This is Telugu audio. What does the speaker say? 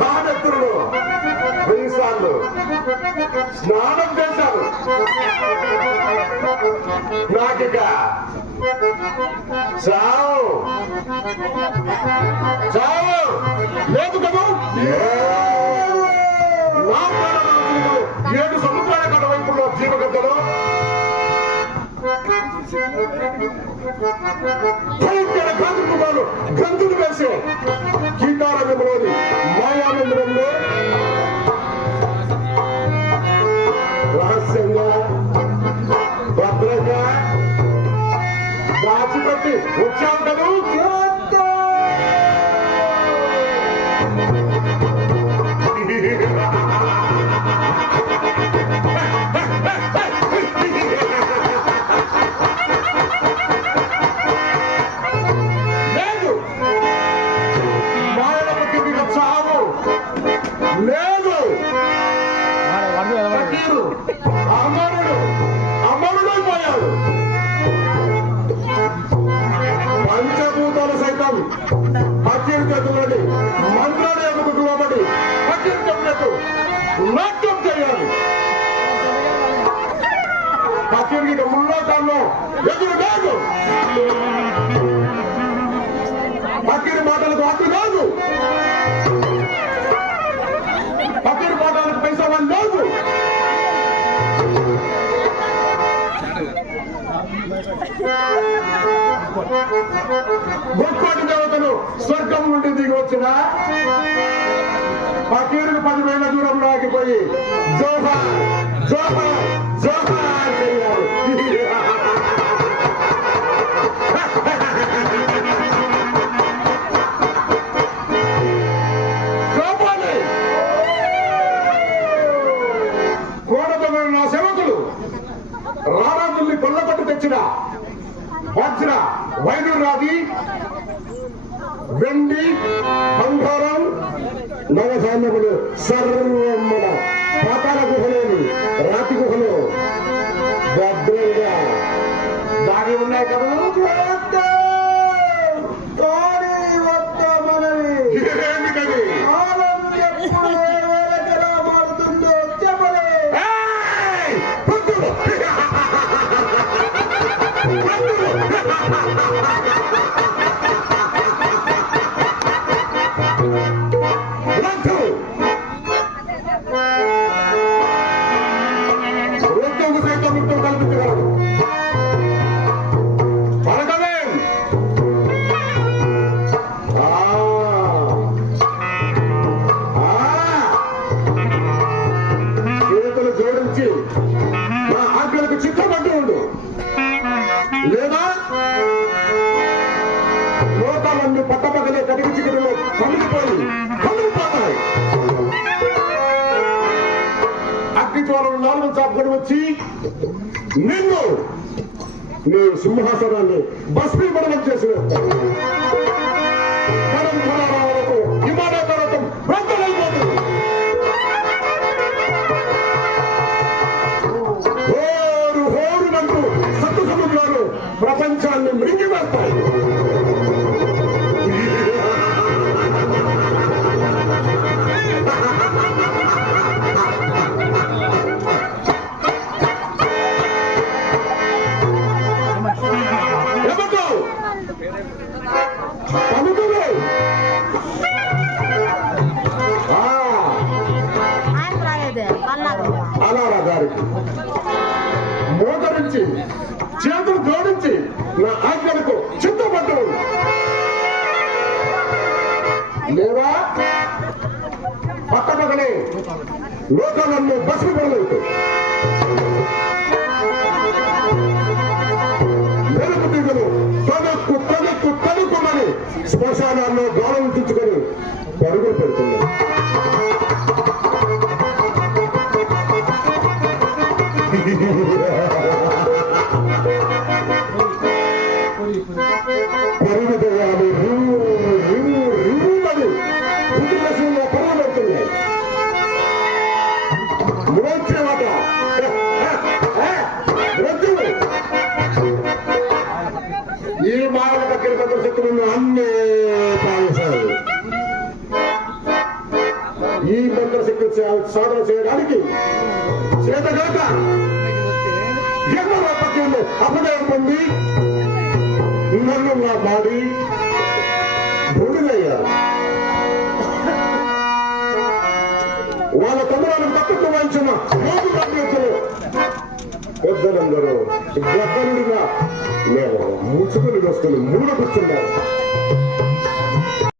బాధత్రుడు వెయ్యి సార్లు స్నానం చేశారు నాటిక చావు. చావు. లేదు కదా? గంతులు వేసే కీటారంగంలోని మాయానందరంలో Thank you. గొప్పటి దేవతలు స్వర్గం నుండి దిగి వచ్చిన ఫకీరులు పదివేల దూరం లాగిపోయి జోహా జోహా జోహా వజ్ర వైద్యురాది వెండి బంగారం నవధాన్యములు సర్వమ్మల పాతాల గుహలోని రాతి గుహలో భద్రంగా దాగి ఉన్నాయి కదా అగ్ని నాలుగు చాపుకొని వచ్చి నిన్ను నీ సింహాసనాన్ని భస్మీపడనం చేసిన ప్రపంచాన్ని మృంగి వేస్తాయి అలారా మోకరించి చేతులు జోడించి నా ఆజ్ఞలకు చిత్తపట్టు లేదా పక్కపక్కనే లోకాలన్నీ బస్సు పడలేదు. మెరుపు దిగులు తనకు తనకు తనుకుమని శ్మశానాల్లో గౌరవ పెరుగుతున్నాడు రివ్వు రివ్వు రివ్వుమని ఈ బాల దగ్గర భద్రశక్తులను అన్నీ పాలించాలి ఈ భద్రశక్తి సాధన చేయడానికి చేతగాక ఉంది పొంది నన్ను నా మాడి భూమినయ్యారు వాళ్ళ తమ్మురాలకు పక్కకు వాయించిన మూడు అభ్యర్థులు పెద్దలందరూ గద్దలుడిగా మేము ముసుగులు వేసుకుని మూడు కూర్చున్నారు